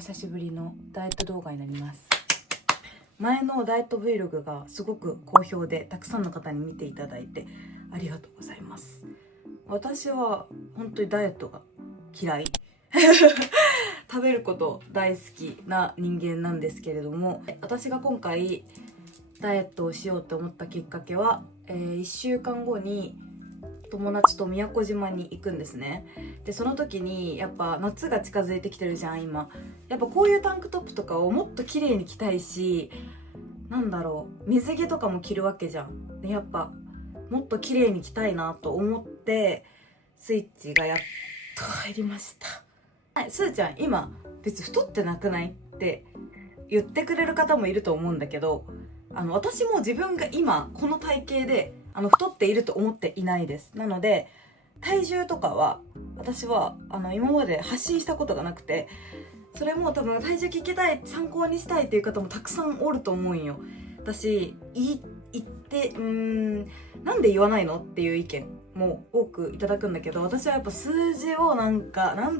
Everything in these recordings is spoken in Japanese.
久しぶりのダイエット動画になります。前のダイエット Vlog がすごく好評で、たくさんの方に見ていただいてありがとうございます。私は本当にダイエットが嫌い食べること大好きな人間なんですけれども、私が今回ダイエットをしようと思ったきっかけは、1週間後に友達と宮古島に行くんですね。でその時にやっぱ夏が近づいてきてるじゃん今。やっぱこういうタンクトップとかをもっと綺麗に着たいし、なんだろう、水着とかも着るわけじゃん。でやっぱもっと綺麗に着たいなと思ってスイッチがやっと入りました。はい、すーちゃん今別に太ってなくないって言ってくれる方もいると思うんだけど、私も自分が今この体型で太っていると思っていないです。なので体重とかは私は今まで発信したことがなくて、それも多分体重聞きたい、参考にしたいっていう方もたくさんおると思うんよ。私言ってなんで言わないのっていう意見も多くいただくんだけど、私はやっぱ数字をなん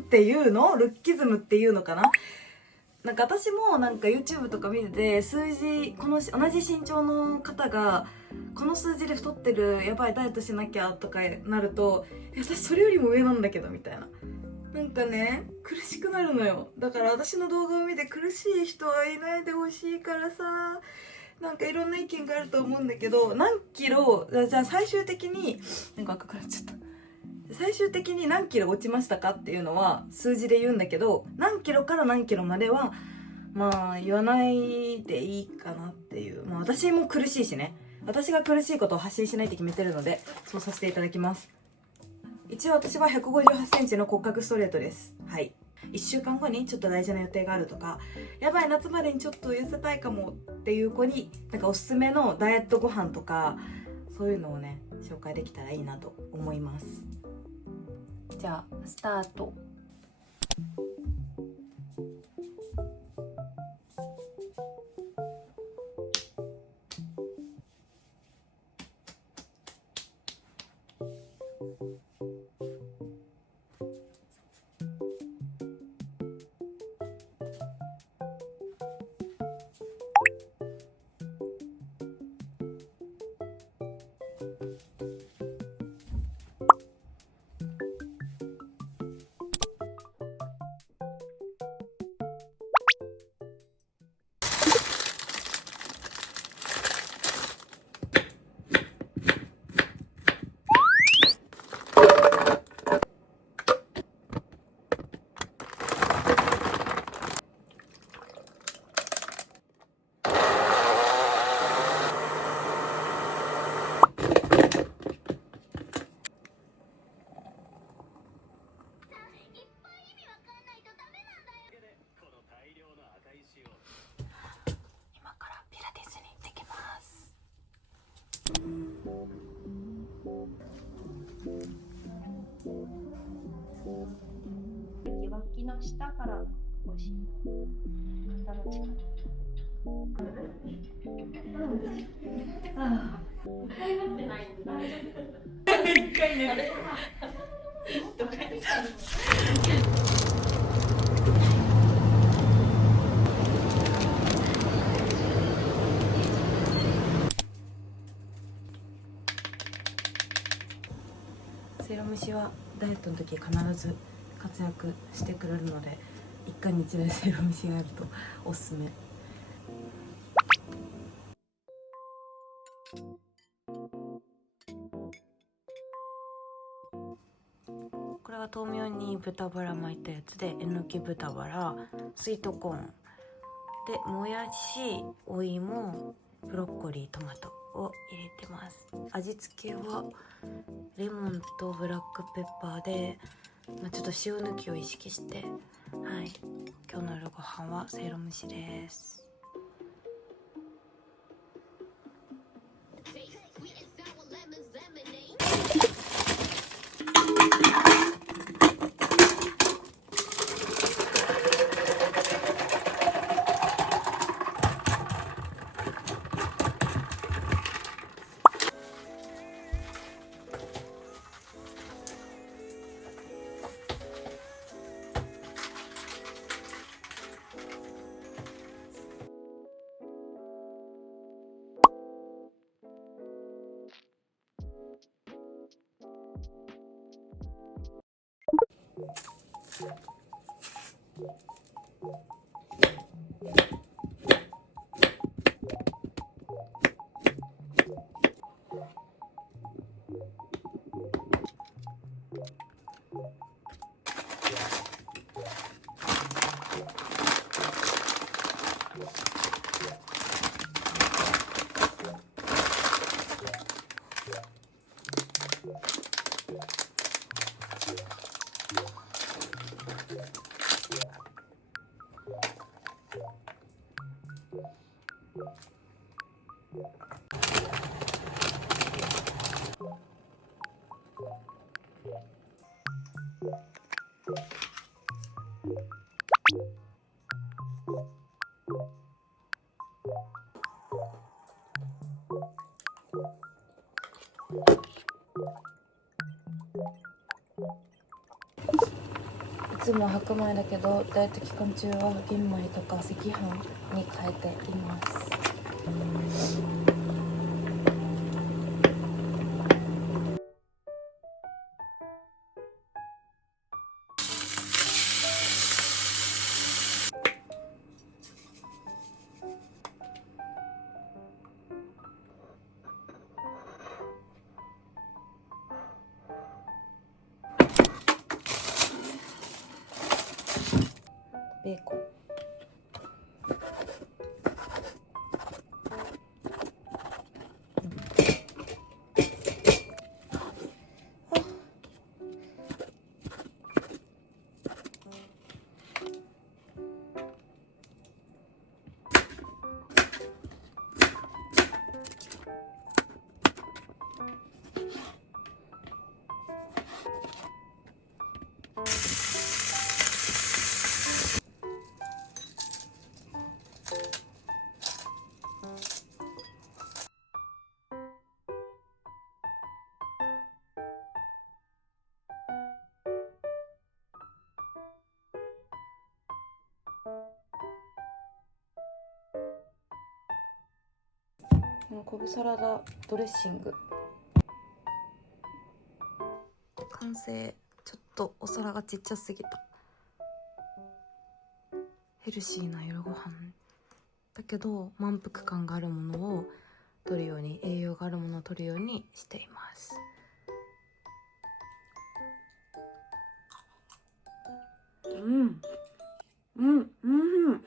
ていうの、ルッキズムっていうのかな、なんか私もなんか YouTube とか見てて、数字同じ身長の方がこの数字で太ってる、やばいダイエットしなきゃとかなると、私それよりも上なんだけどみたいな、なんかね苦しくなるのよ。だから私の動画を見て苦しい人はいないでほしいからさ、なんかいろんな意見があると思うんだけど、何キロじゃあ最終的になんか赤くなっちゃった、最終的に何キロ落ちましたかっていうのは数字で言うんだけど、何キロから何キロまではまあ言わないでいいかなっていう、まあ私も苦しいしね、私が苦しいことを発信しないって決めてるのでそうさせていただきます。一応私は158センチの骨格ストレートです。はい。1週間後にちょっと大事な予定があるとか、やばい夏までにちょっと痩せたいかもっていう子になんかおすすめのダイエットご飯とかそういうのをね紹介できたらいいなと思います。じゃあスタート。今からピラティスに行ってきます。脇の下から押し肩の力。ってないんだ。一回ね。セイロムシはダイエットの時必ず活躍してくれるので、一家に一台セイロムシがあるとおすすめ。これは豆苗に豚バラ巻いたやつで、えのき豚バラ、スイートコーンでもやし、お芋、ブロッコリー、トマトを入れてます。味付けはレモンとブラックペッパーで、ちょっと塩抜きを意識して、はい、今日の夜ご飯はせいろ蒸しです。いつも白米だけどダイエット期間中は玄米とか赤飯に変えています。ベーコン、この昆布サラダドレッシング完成。ちょっとお皿がちっちゃすぎた。ヘルシーな夜ご飯だけど満腹感があるものを取るように、栄養があるものを取るようにしています。うんうんうん。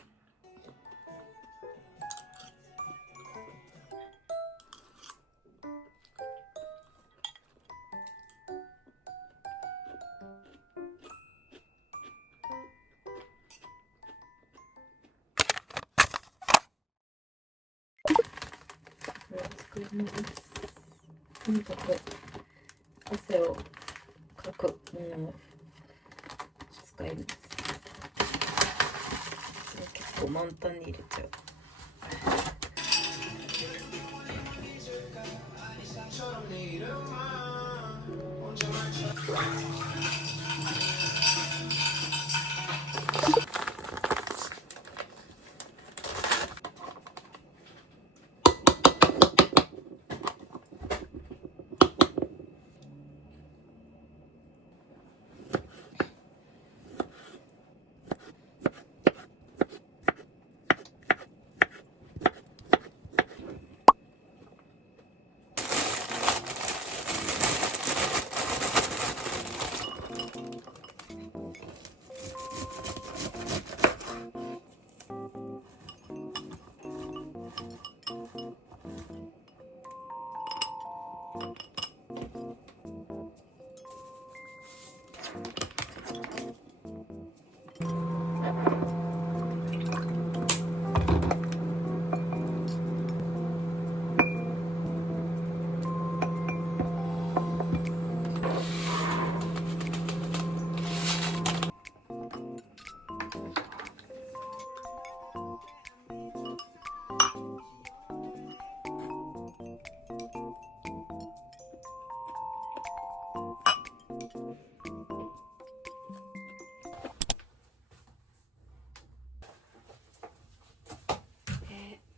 作ります。とにかく汗をかくものを使います。結構満タンに入れちゃう。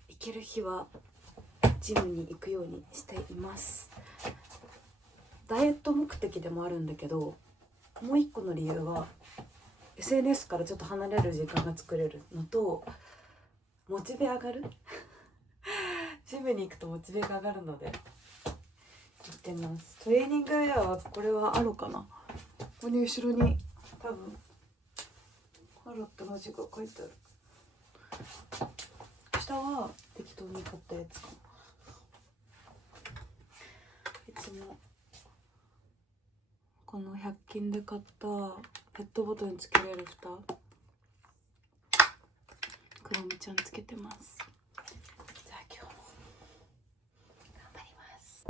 行ける日はジムに行くようにしています。ダイエット目的でもあるんだけど、もう一個の理由は SNS からちょっと離れる時間が作れるのと、モチベ上がるジムに行くとモチベが上がるので行ってます。トレーニングウェアはこれはアロかな。ここに後ろに多分アロって文字が書いてある。下は適当に買ったやつかな。いつもこの100均で買ったペットボトルにつけれる蓋、クロムちゃんつけてます。じゃあ今日も頑張ります。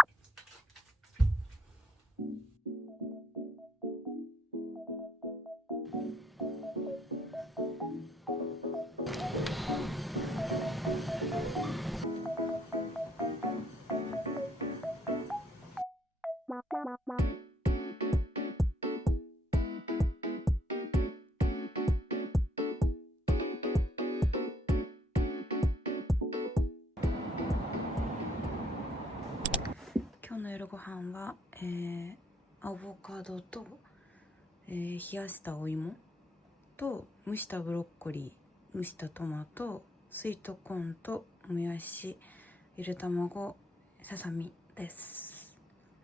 今日の夜ご飯は、アボカドと、冷やしたお芋と蒸したブロッコリー、蒸したトマト、スイートコーンともやし、ゆで卵、ささみです。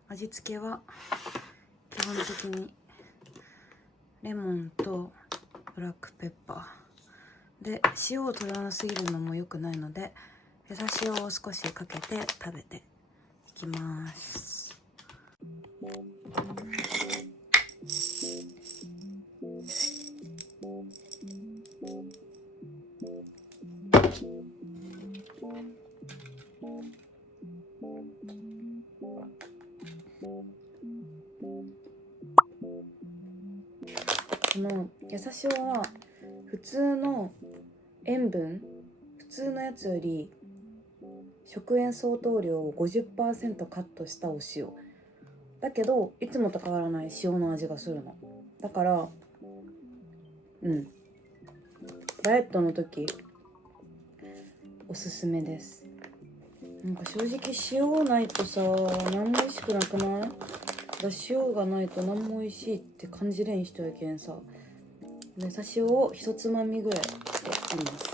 味付けは基本的にレモンとブラックペッパーで、塩を取らなすぎるのも良くないので優し塩を少しかけて食べていきます。この優し塩は普通の塩分、普通のやつより食塩相当量を 50% カットしたお塩だけど、いつもと変わらない塩の味がするの。だからダイエットの時おすすめです。なんか正直塩ないとさ、何も美味しくなくない？塩がないと何も美味しいって感じれん人やけんさ、優し塩を一つまみぐらいしています。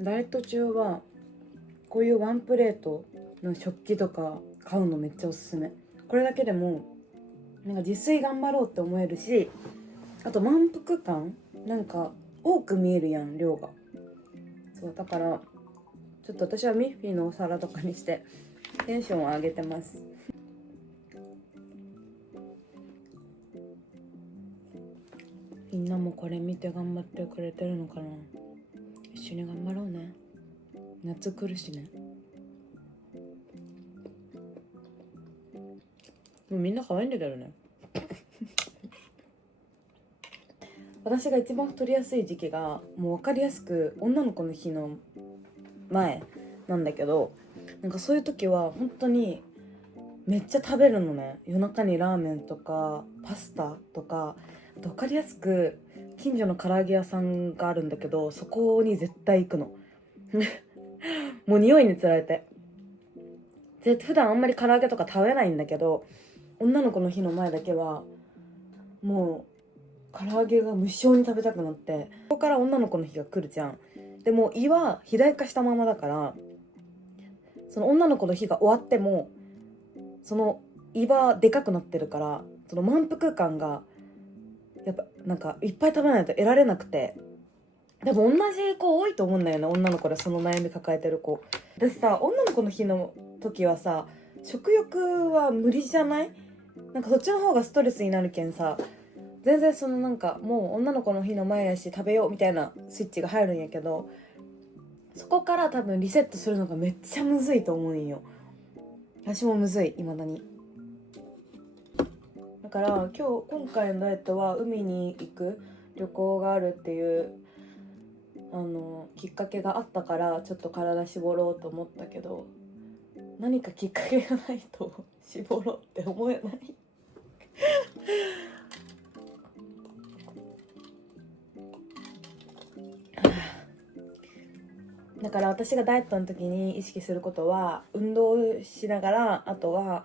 ダイエット中はこういうワンプレートの食器とか買うのめっちゃおすすめ。これだけでもなんか自炊頑張ろうって思えるし、あと満腹感なんか多く見えるやん、量が。そうだからちょっと私はミッフィーのお皿とかにしてテンションを上げてます。みんなもこれ見て頑張ってくれてるのかな。一緒に頑張ろうね。夏来るしね。もうみんな可愛いんだけどね私が一番太りやすい時期がもう分かりやすく女の子の日の前なんだけど、なんかそういう時は本当にめっちゃ食べるのね。夜中にラーメンとかパスタとか、あと分かりやすく近所の唐揚げ屋さんがあるんだけど、そこに絶対行くのもう匂いにつられて。で普段あんまり唐揚げとか食べないんだけど、女の子の日の前だけはもう唐揚げが無性に食べたくなって、ここから女の子の日が来るじゃん。でも胃は肥大化したままだから、その女の子の日が終わってもその胃はでかくなってるから、その満腹感がやっぱなんかいっぱい食べないと得られなくて。でも同じ子多いと思うんだよね、女の子でその悩み抱えてる子。私さ、女の子の日の時はさ、食欲は無理じゃない？なんかそっちの方がストレスになるけんさ、全然そのなんかもう女の子の日の前やし食べようみたいなスイッチが入るんやけど、そこから多分リセットするのがめっちゃむずいと思うんよ。私もむずい、未だに。だから今回のダイエットは海に行く旅行があるっていうきっかけがあったから、ちょっと体絞ろうと思ったけど、何かきっかけがないと絞ろうって思えないだから私がダイエットの時に意識することは運動しながら、あとは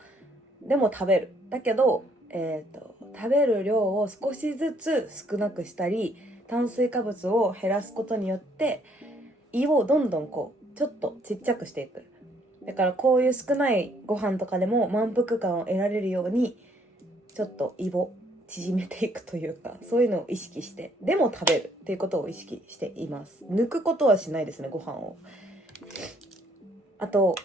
でも食べる、だけど、食べる量を少しずつ少なくしたり炭水化物を減らすことによって胃をどんどんこうちょっとちっちゃくしていく。だからこういう少ないご飯とかでも満腹感を得られるようにちょっと胃を縮めていくというか、そういうのを意識してでも食べるっていうことを意識しています。抜くことはしないですね、ご飯を。あと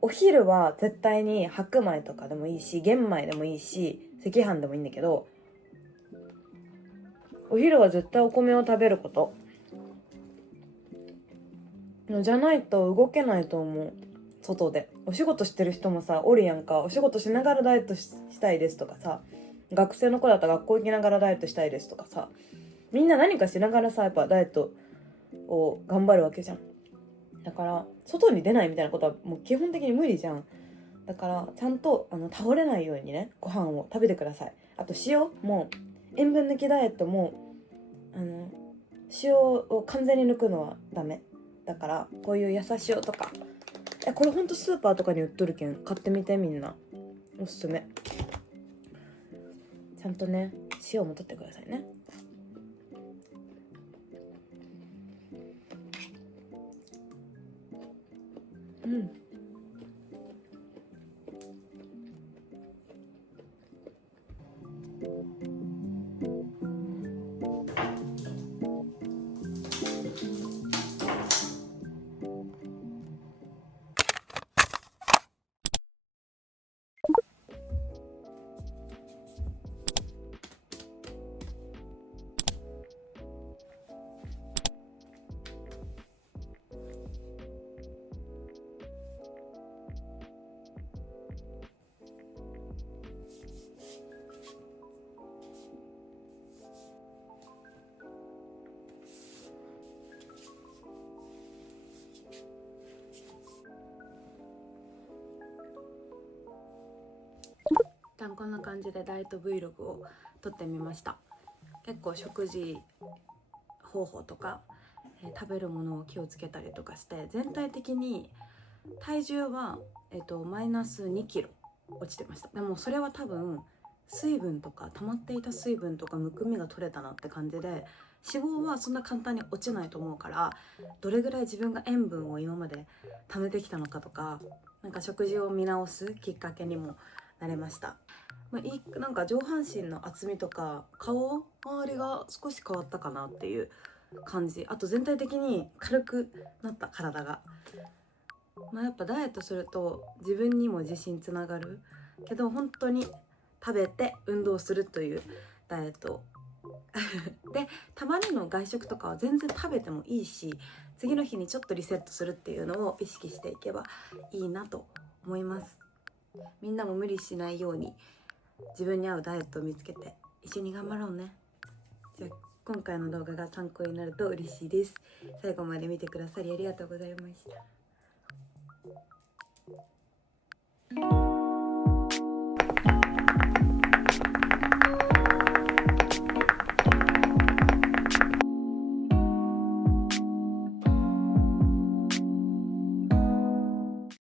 お昼は絶対に白米とかでもいいし玄米でもいいし赤飯でもいいんだけど、お昼は絶対お米を食べること。じゃないと動けないと思う。外でお仕事してる人もさおるやんか。お仕事しながらダイエットしたいですとかさ、学生の子だったら学校行きながらダイエットしたいですとかさ、みんな何かしながらさやっぱダイエットを頑張るわけじゃん。だから外に出ないみたいなことはもう基本的に無理じゃん。だからちゃんと倒れないようにねご飯を食べてください。あと塩も塩分抜きダイエットも塩を完全に抜くのはダメだから、こういう優し塩とかこれほんとスーパーとかに売っとるけん買ってみて、みんなおすすめ。ちゃんとね塩も取ってくださいね。うん。一旦こんな感じでダイエット Vlog を撮ってみました。結構食事方法とか、食べるものを気をつけたりとかして全体的に体重は、マイナス2キロ落ちてました。でもそれは多分水分とか溜まっていた水分とかむくみが取れたなって感じで、脂肪はそんな簡単に落ちないと思うから、どれぐらい自分が塩分を今まで貯めてきたのかとか、なんか食事を見直すきっかけにもなれました。なんか上半身の厚みとか顔周りが少し変わったかなっていう感じ。あと全体的に軽くなった体が。やっぱダイエットすると自分にも自信つながるけど、本当に食べて運動するというダイエットで、たまにの外食とかは全然食べてもいいし、次の日にちょっとリセットするっていうのを意識していけばいいなと思います。みんなも無理しないように自分に合うダイエットを見つけて一緒に頑張ろうね。じゃあ今回の動画が参考になると嬉しいです。最後まで見てくださりありがとうございました。